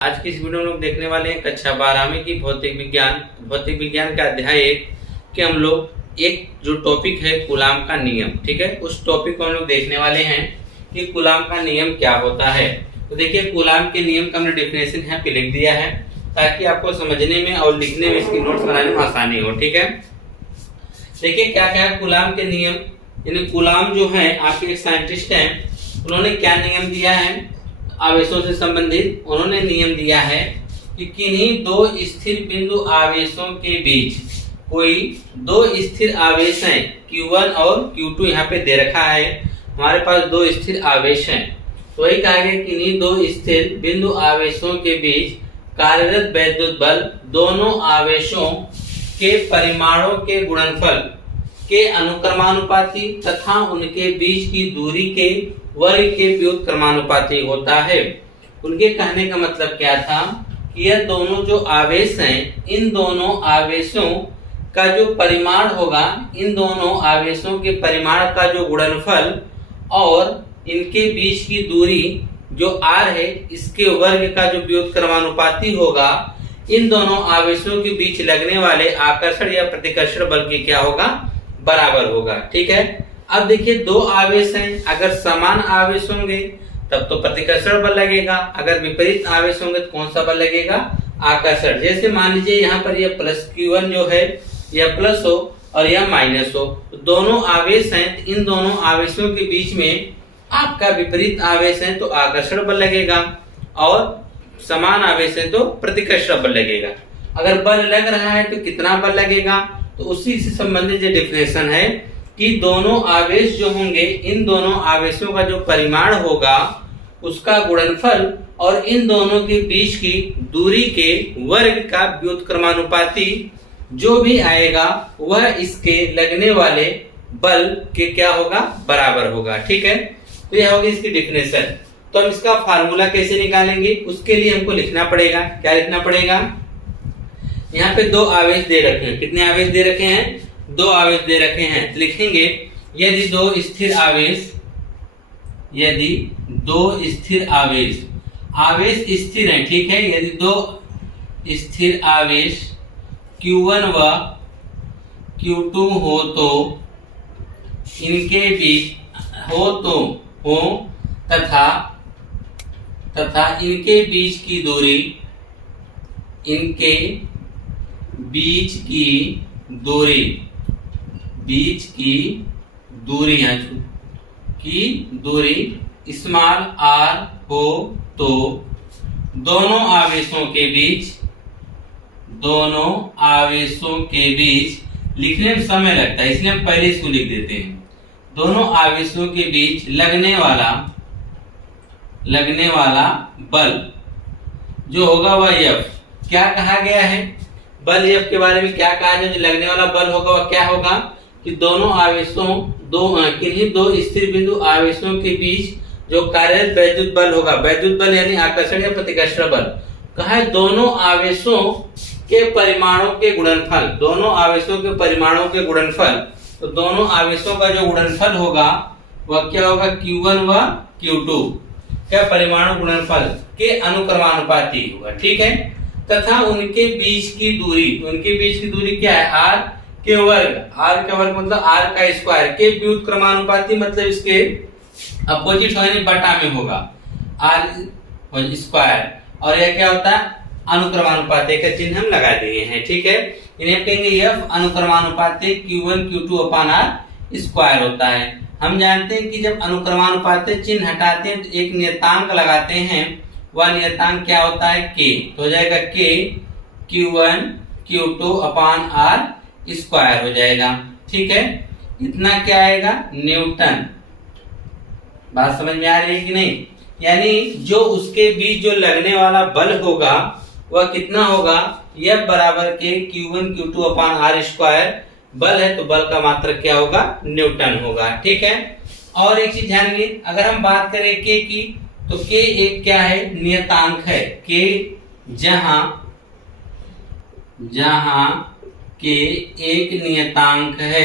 आज की इस वीडियो में लोग देखने वाले हैं कक्षा 12वीं की भौतिक विज्ञान का अध्याय 1 के हम लोग एक जो टॉपिक है कूलाम का नियम। ठीक है, उस टॉपिक को हम लोग देखने वाले हैं कि कूलाम का नियम क्या होता है। तो देखिए, कूलाम के नियम का हमने डेफिनेशन यहाँ पे लिख दिया है ताकि आपको समझने में और लिखने में, इसकी नोट्स बनाने में आसानी हो। ठीक है, देखिए क्या क्या है कूलाम के नियम। यानी कूलाम जो है आपके एक साइंटिस्ट हैं, उन्होंने क्या नियम दिया है आवेशों से संबंधित। उन्होंने नियम दिया है कि किन्हीं दो स्थिर बिंदु आवेशों के बीच कोई दो स्थिर आवेश हैं, Q1 और Q2 यहाँ पे दे रखा है। हमारे पास दो स्थिर आवेश हैं, तो वही कहा गया किन्हीं दो स्थिर बिंदु आवेशों के बीच कार्यरत वैद्युत बल दोनों आवेशों के परिमाणों के गुणनफल के अनुक्रमानुपाती तथा उनके बीच की दूरी के वर्ग के व्युत्क्रमानुपाती होता है। उनके कहने का मतलब क्या था कि यह दोनों जो आवेश हैं, इन दोनों आवेशों का जो परिमाण होगा, इन दोनों आवेशों के परिमाण का जो गुणनफल और इनके बीच की दूरी जो r है, इसके वर्ग का जो व्युत्क्रमानुपाती होगा, इन दोनों आवेशों के बीच लगने वाले आकर्षण या प्रतिकर्षण बल के क्या होगा, बराबर होगा। ठीक है, अब देखिए दो आवेश हैं, अगर समान आवेश होंगे तब तो प्रतिकर्षण बल लगेगा, अगर विपरीत आवेश होंगे तो कौन सा बल लगेगा, आकर्षण। जैसे मान लीजिए यहाँ पर यह प्लस Q1 जो है यह प्लस हो और यह माइनस हो, तो दोनों आवेश हैं, इन दोनों आवेशों के बीच में आपका विपरीत आवेश है तो आकर्षण बल लगेगा और समान आवेश है तो प्रतिकर्षण बल लगेगा। अगर बल लग रहा है तो कितना बल लगेगा, तो उसी से संबंधित जो डेफिनेशन है कि दोनों आवेश जो होंगे, इन दोनों आवेशों का जो परिमाण होगा उसका गुणनफल और इन दोनों के बीच की दूरी के वर्ग का व्युत्क्रमानुपाती जो भी आएगा वह इसके लगने वाले बल के क्या होगा, बराबर होगा। ठीक है, तो यह होगी इसकी डेफिनेशन। तो हम इसका फार्मूला कैसे निकालेंगे, उसके लिए हमको लिखना पड़ेगा। क्या लिखना पड़ेगा, यहाँ पे दो आवेश दे रखे हैं। कितने आवेश दे रखे हैं, दो आवेश दे रखे हैं। तो लिखेंगे यदि दो स्थिर आवेश, यदि दो स्थिर आवेश, आवेश स्थिर है, ठीक है, यदि दो स्थिर आवेश Q1 व Q2 हो तो इनके बीच हो तथा इनके बीच की दूरी, इनके बीच की दूरी स्मॉल r हो तो दोनों आवेशों के बीच लिखने में समय लगता है, इसलिए हम पहले इसको लिख देते हैं। दोनों आवेशों के बीच लगने वाला बल जो होगा वह F। क्या कहा गया है, बल F के बारे में क्या कहा है, जो लगने वाला बल होगा वह क्या होगा कि दोनों आवेशों किन्हीं दो स्थिर बिंदु आवेशों के बीच जो कार्यरत वैद्युत बल होगा, वैद्युत बल यानी आकर्षण या प्रतिकर्षण बल, कहा है दोनों आवेशों के परिमाणों के गुणनफल, दोनों आवेशों के परिमाणों के गुणनफल। तो दोनों आवेशों का जो गुणनफल होगा वह क्या होगा, Q1 व Q2 क्या परिमाणु गुणनफल के अनुक्रमानुपाती होगा। ठीक है, तथा उनके बीच की दूरी क्या है, r के वर्ग मतलब r का स्क्वायर के व्युत्क्रमानुपाती, मतलब इसके अपोजिट यानी बटा में होगा r स्क्वायर, और यह क्या होता है अनुक्रमानुपाती का चिन्ह हम लगा दिए हैं। ठीक है, इन्हें कहेंगे F अनुक्रमानुपाती Q1 Q2 अपान r स्क्वायर होता है। हम जानते हैं कि जब अनुक्रमानुपाती चिन्ह हटाते हैं तो एक नियतांक लगाते हैं, वह नियतांक क्या होता है, k। तो हो जाएगा k Q1 Q2 अपान r स्क्वायर हो जाएगा। ठीक है, इतना क्या आएगा, न्यूटन। बात समझ में आ रही है कि नहीं, यानी जो उसके बीच जो लगने वाला बल होगा वह कितना होगा, F बराबर के Q1 Q2 अपान r स्क्वायर। बल है तो बल का मात्रक क्या होगा, न्यूटन होगा। ठीक है, और एक चीज ध्यान दीजिए, अगर हम बात करें k की तो k एक क्या है, नियतांक है। k जहां k एक नियतांक है,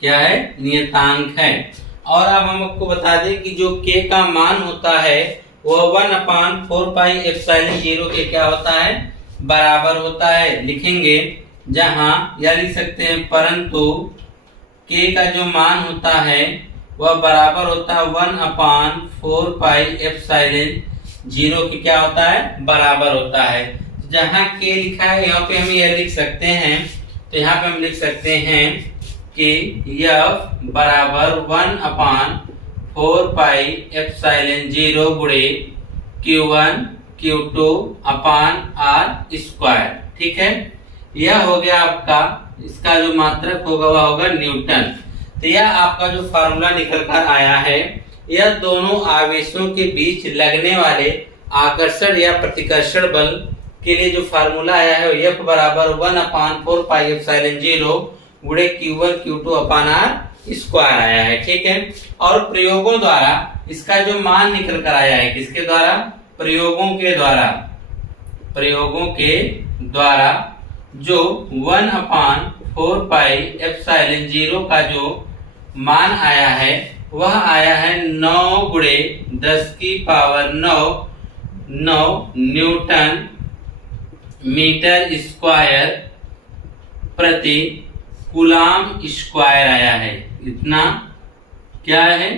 क्या है, नियतांक है। और अब हम आपको बता दें कि जो k का मान होता है वह 1/4πε0 के क्या होता है, बराबर होता है। लिखेंगे जहां, या लिख सकते हैं परंतु k का जो मान होता है वह बराबर होता है 1/4πε0 के क्या होता है, बराबर होता है। जहां k लिखा है यहाँ पे हम यह लिख सकते हैं, तो यहाँ पे हम लिख सकते हैं कि f बराबर 1/4πε0 गुणे Q1 Q2 अपान R स्क्वायर। ठीक है, यह हो गया आपका, इसका जो मात्रक होगा वह होगा न्यूटन। तो यह आपका जो फार्मूला निकल कर आया है, यह दोनों आवेशों के बीच लगने वाले आकर्षण या प्रतिकर्षण बल के लिए जो फार्मूला आया है F बराबर 1/4πε0 गुणे Q1 Q2 अपान R स्क्वायर आया है। ठीक है, और प्रयोगों द्वारा इसका जो मान निकल कर आया है, किसके द्वारा, प्रयोगों के द्वारा जो 1/4πε0 का जो मान आया है वह आया है 9 गुणे 10⁹ न्यूटन मीटर स्क्वायर प्रति कूलाम स्क्वायर आया है। इतना क्या है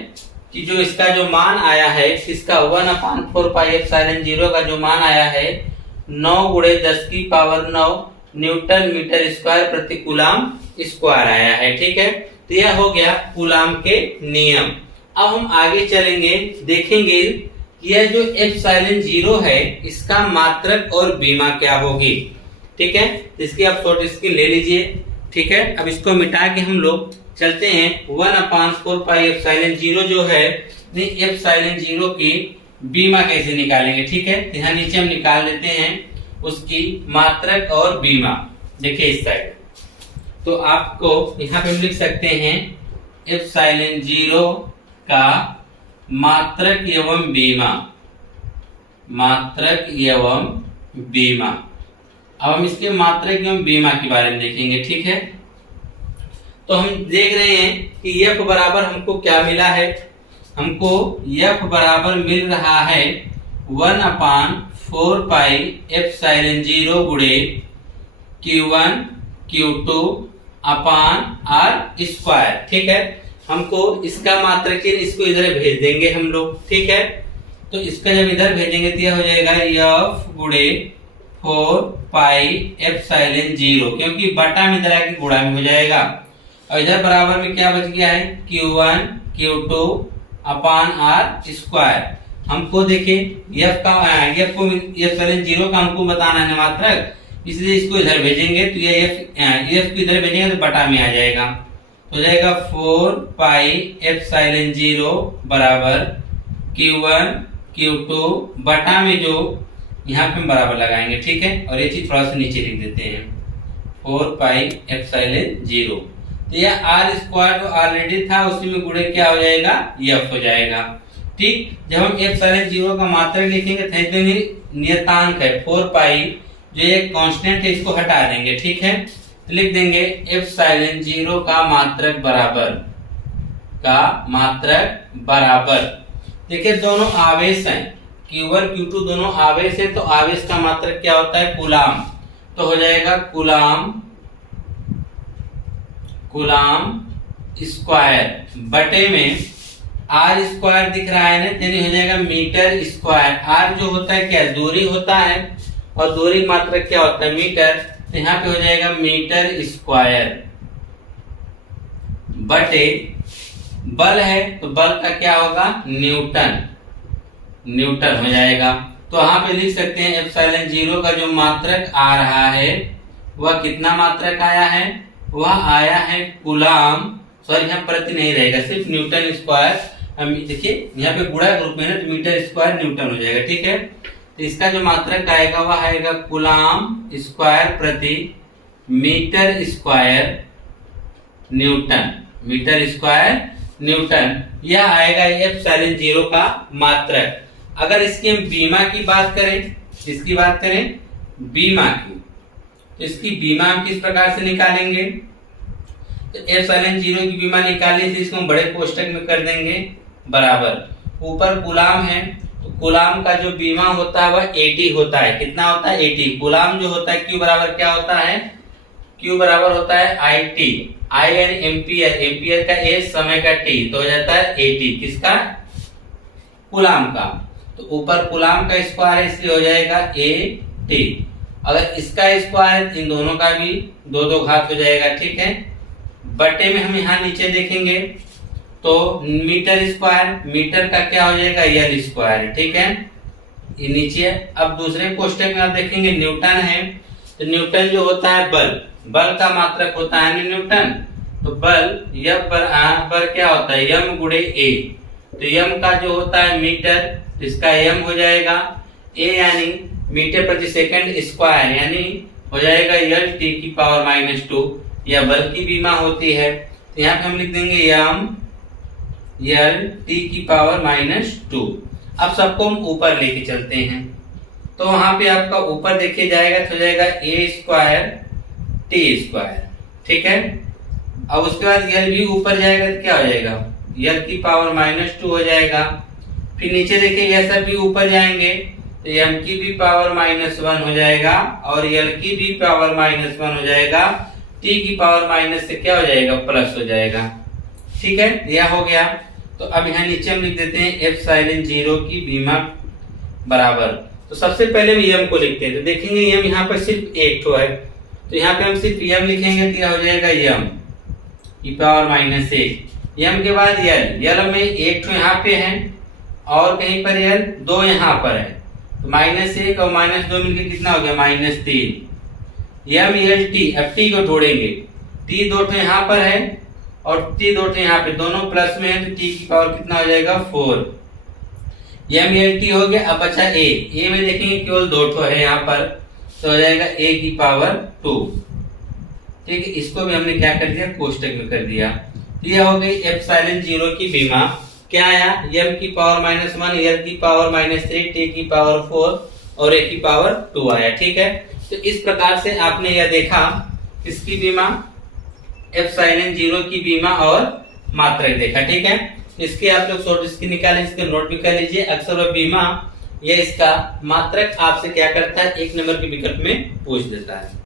कि जो इसका जो मान आया है, इसका 1/4πε0 का जो मान आया है 9 गुणे 10⁹ न्यूटन मीटर स्क्वायर प्रति कूलाम स्क्वायर आया है। ठीक है, तो यह हो गया कूलाम के नियम। अब हम आगे चलेंगे, देखेंगे कि यह जो ε0 है इसका मात्रक और बीमा क्या होगी। ठीक है, इसकी आप शॉर्ट स्क्रीन ले लीजिए। ठीक है, अब इसको मिटा के हम लोग चलते हैं 1/4πε0 जो है, ε0 की बीमा कैसे निकालेंगे। ठीक है, यहाँ नीचे हम निकाल लेते हैं उसकी मात्रक और बीमा। देखिए इस साइड, तो आपको यहाँ पे हम लिख सकते हैं ε0 का मात्रक एवं बीमा, अब हम इसके मात्रक एवं बीमा के बारे में देखेंगे। ठीक है, तो हम देख रहे हैं कि F बराबर हमको क्या मिला है, हमको F बराबर मिल रहा है 1/4πε0 गुणे Q1 Q2 अपान R स्क्वायर। ठीक है, हमको इसका मात्रक, इसको इधर भेज देंगे हम लोग। ठीक है, तो इसका जब इधर भेजेंगे तो यह हो जाएगा F गुणे 4πε0, क्योंकि बटा में इधर आके गुणा में हो जाएगा, और इधर बराबर में क्या बच गया है Q1 Q2 अपान R स्क्वायर। हमको देखिए F का ε0 का हमको बताना है मात्रक, इसलिए इसको इधर भेजेंगे तो ये F को इधर भेजेंगे तो बटा में आ जाएगा, तो जाएगा 4πε0 बराबर Q1 Q2 बटा में जो यहाँ पे हम बराबर लगाएंगे। ठीक है, और ये चीज थोड़ा सा नीचे लिख देते हैं 4πε0, तो यह R स्क्वायर जो ऑलरेडी था उसी में गुणे क्या हो जाएगा, F हो जाएगा। ठीक, जब हम ε0 का मात्रक लिखेंगे तो नियतांक है 4π, जो एक कांस्टेंट है इसको हटा देंगे। ठीक है, तो लिख देंगे ε0 का मात्रक बराबर, देखिए दोनों आवेश हैं, Q1 Q2 दोनों आवेश है, तो आवेश का मात्रक क्या होता है, कूलाम, तो हो जाएगा कूलाम स्क्वायर बटे में R स्क्वायर दिख रहा है ना, यानी हो जाएगा मीटर स्क्वायर। R जो होता है क्या, दूरी होता है, और दूरी मात्रक क्या होता है, मीटर, तो यहाँ पे हो जाएगा मीटर स्क्वायर बटे बल है, तो बल का क्या होगा, न्यूटन हो जाएगा। तो यहाँ पे लिख सकते हैं ε0 का जो मात्रक आ रहा है वह कितना मात्रक आया है, वह आया है कूलाम, सॉरी यहाँ प्रति नहीं रहेगा, सिर्फ न्यूटन स्क्वायर। देखिए यहाँ पे गुणा रूप में है तो मीटर स्क्वायर न्यूटन हो जाएगा। ठीक है, तो इसका जो मात्रक आएगा वह आएगा कूलाम स्क्वायर प्रति मीटर स्क्वायर न्यूटन, यह आएगा ε0 का मात्रक। अगर इसकी हम बीमा की बात करें, बीमा की, तो इसकी बीमा हम किस प्रकार से निकालेंगे, तो एप्सिलॉन जीरो की बीमा निकालनी थी, इसको हम बड़े कोष्टक में कर देंगे बराबर, ऊपर कूलाम है तो कूलाम का जो बीमा होता है वह 80 होता है। कितना होता है? 80। कूलाम जो होता है क्यू बराबर क्या होता है? क्यू बराबर होता है IT, I यानी एम्पियर, एम्पियर का ए, समय का टी, तो हो जाता है 80। किसका? कूलाम का। तो ऊपर कूलाम का स्क्वायर है इसलिए हो जाएगा AT। अगर इसका स्क्वायर है इन दोनों का भी 2 घात हो जाएगा, ठीक है। बटे में हम यहाँ नीचे देखेंगे तो मीटर स्क्वायर, मीटर का क्या हो जाएगा? यल स्क्वायर, ठीक है। ये नीचे अब दूसरे कोष्टक में आप देखेंगे न्यूटन है, तो न्यूटन जो होता है बल, बल का मात्रक होता है न्यूटन। तो बल यह पर क्या होता है? यम गुणे ए। तो यम का जो होता है मीटर, इसका यम हो जाएगा ए यानी मीटर प्रति सेकंड स्क्वायर, यानी हो जाएगा यल टी की पावर -2। यह बल की बीमा होती है, तो यहाँ पे हम लिख देंगे यम यल टी की पावर -2। अब सबको हम ऊपर लेके चलते हैं, तो वहां पे आपका ऊपर देखिए जाएगा तो हो जाएगा ए स्क्वायर टी स्क्वायर, ठीक है। अब उसके बाद यल भी ऊपर जाएगा तो क्या हो जाएगा? यल की पावर -2 हो जाएगा। फिर नीचे देखिए यह सब भी ऊपर जाएंगे तो एम की भी पावर -1 हो जाएगा और यल की भी पावर -1 हो जाएगा, टी की पावर माइनस से क्या हो जाएगा? प्लस हो जाएगा, ठीक है। यह हो गया। तो अब यहाँ नीचे हम लिख देते हैं एप्सिलॉन जीरो की बीमा बराबर, तो सबसे पहले हम यम को लिखते हैं। तो देखेंगे यम यहाँ पर सिर्फ एक ठो है, तो यहाँ पे हम सिर्फ यम लिखेंगे तो यह हो जाएगा यम की पावर -1। यम के बाद यल, यल में एक ठो यहाँ पे है और कहीं पर यल 2 यहाँ पर है, तो -1 और -2 मिलकर कितना हो गया? -3। यम यल टी, अब टी को जोड़ेंगे, टी 2 ठो यहाँ पर है और टी 2 ठो यहाँ पे, दोनों प्लस में है तो टी की पावर कितना हो जाएगा? 4। यम यल टी हो गया। अब बचा ए, ए में देखेंगे केवल 2 ठो है यहाँ पर, तो हो जाएगा ए की पावर 2, ठीक है। इसको भी हमने क्या कर दिया? कोष्टक में कर दिया। यह हो गई एप्सिलॉन जीरो की बीमा। क्या आया? यम की पावर -1, यल की पावर -3, टी की पावर 4 और ए की पावर 2 आया, ठीक है। तो इस प्रकार से आपने यह देखा किसकी बीमा? एप्सिलॉन जीरो की बीमा और मात्रक देखा, ठीक है। इसके आप लोग शॉर्ट इसकी निकालें, इसके नोट भी कर लीजिए। अक्सर वह बीमा या इसका मात्रक आपसे क्या करता है? 1 नंबर के विकल्प में पूछ देता है।